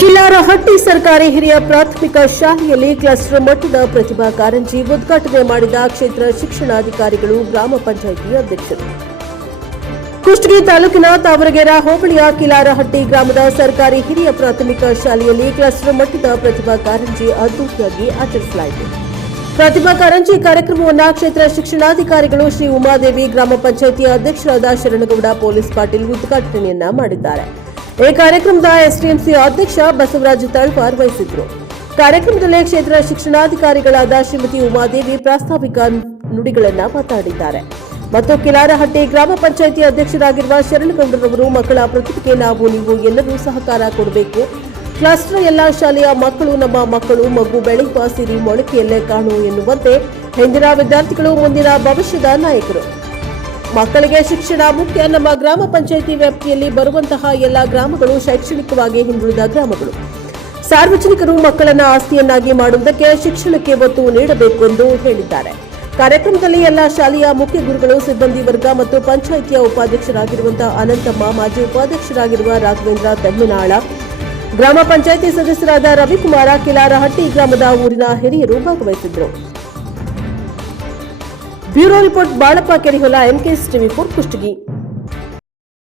ಕಿಲಾರಹಟ್ಟಿ ಸರ್ಕಾರಿ ಹಿರಿಯ ಪ್ರಾಥಮಿಕ ಶಾಲೆಯಲ್ಲಿ ಕ್ಲಸ್ಟರ್ ಮಟ್ಟದ ಪ್ರತಿಭಾ ಕಾರಂಜಿ ಉದ್ಘಾಟನೆ ಮಾಡಿದ ಕ್ಷೇತ್ರ ಶಿಕ್ಷಣಾಧಿಕಾರಿಗಳು ಗ್ರಾಮ ಪಂಚಾಯಿತಿ ಅಧ್ಯಕ್ಷರು. ಕುಷ್ಟಗಿ ತಾಲೂಕಿನ ತಾವರಗೆರ ಹೋಬಳಿಯ ಕಿಲಾರಹಟ್ಟಿ ಗ್ರಾಮದ ಸರ್ಕಾರಿ ಹಿರಿಯ ಪ್ರಾಥಮಿಕ ಶಾಲೆಯಲ್ಲಿ ಕ್ಲಸ್ಟರ್ ಮಟ್ಟದ ಪ್ರತಿಭಾ ಕಾರಂಜಿ ಅದ್ದೂರಿಯಾಗಿ ಆಚರಿಸಲಾಯಿತು. ಪ್ರತಿಭಾ ಕಾರಂಜಿ ಕಾರ್ಯಕ್ರಮವನ್ನು ಕ್ಷೇತ್ರ ಶಿಕ್ಷಣಾಧಿಕಾರಿಗಳು ಶ್ರೀ ಉಮಾದೇವಿ ಗ್ರಾಮ ಪಂಚಾಯಿತಿ ಅಧ್ಯಕ್ಷರಾದ ಶರಣಗೌಡ ಪೊಲೀಸ್ ಪಾಟೀಲ್ ಉದ್ಘಾಟನೆಯನ್ನ ಮಾಡಿದ್ದಾರೆ. ಈ ಕಾರ್ಯಕ್ರಮದ ಎಸ್ಡಿಎಂಸಿ ಅಧ್ಯಕ್ಷ ಬಸವರಾಜ ತಳ್ವಾರ್ ವಹಿಸಿದ್ರು ಕಾರ್ಯಕ್ರಮದಲ್ಲಿ ಕ್ಷೇತ್ರ ಶಿಕ್ಷಣಾಧಿಕಾರಿಗಳಾದ ಶ್ರೀಮತಿ ಉಮಾದೇವಿ ಪ್ರಾಸ್ತಾವಿಕ ನುಡಿಗಳನ್ನ ಮಾತಾಡಿದ್ದಾರೆ. ಮತ್ತು ಕಿಲಾರಹಟ್ಟಿ ಗ್ರಾಮ ಪಂಚಾಯಿತಿ ಅಧ್ಯಕ್ಷರಾಗಿರುವ ಶರಣಗೌಡರವರು ಮಕ್ಕಳ ಪ್ರತಿಭೆಗೆ ನಾವು ನೀವು ಎಲ್ಲರೂ ಸಹಕಾರ ಕೊಡಬೇಕು. ಕ್ಲಸ್ಟರ್ ಎಲ್ಲಾ ಶಾಲೆಯ ಮಕ್ಕಳು ನಮ್ಮ ಮಕ್ಕಳು ಮಗು ಬೆಳೆಯುವ ಸಿರಿ ಮೊಳಕೆಯಲ್ಲೇ ಕಾಣು ಎನ್ನುವಂತೆ ಹಿಂದಿನ ವಿದ್ಯಾರ್ಥಿಗಳು ಮುಂದಿನ ಭವಿಷ್ಯದ ನಾಯಕರು. ಮಕ್ಕಳಿಗೆ ಶಿಕ್ಷಣ ಮುಖ್ಯ. ನಮ್ಮ ಗ್ರಾಮ ಪಂಚಾಯಿತಿ ವ್ಯಾಪ್ತಿಯಲ್ಲಿ ಬರುವಂತಹ ಎಲ್ಲ ಗ್ರಾಮಗಳು ಶೈಕ್ಷಣಿಕವಾಗಿ ಹಿಂದುಳಿದ ಗ್ರಾಮಗಳು. ಸಾರ್ವಜನಿಕರು ಮಕ್ಕಳನ್ನ ಆಸ್ತಿಯನ್ನಾಗಿ ಮಾಡುವುದಕ್ಕೆ ಶಿಕ್ಷಣಕ್ಕೆ ಒತ್ತು ನೀಡಬೇಕು ಎಂದು ಹೇಳಿದ್ದಾರೆ. ಕಾರ್ಯಕ್ರಮದಲ್ಲಿ ಎಲ್ಲ ಶಾಲೆಯ ಮುಖ್ಯ ಗುರುಗಳು, ಸಿಬ್ಬಂದಿ ವರ್ಗ ಮತ್ತು ಪಂಚಾಯಿತಿಯ ಉಪಾಧ್ಯಕ್ಷರಾಗಿರುವಂತಹ ಅನಂತಮ್ಮ, ಮಾಜಿ ಉಪಾಧ್ಯಕ್ಷರಾಗಿರುವ ರಾಘವೇಂದ್ರ ತಮ್ಮಿನಾಳ, ಗ್ರಾಮ ಪಂಚಾಯಿತಿ ಸದಸ್ಯರಾದ ರವಿಕುಮಾರ ಕಿಲಾರಹಟ್ಟಿ ಗ್ರಾಮದ ಊರಿನ ಹಿರಿಯರು ಭಾಗವಹಿಸಿದ್ದರು. Bureau report Balappa Kerihola MKS TV four Kushtagi.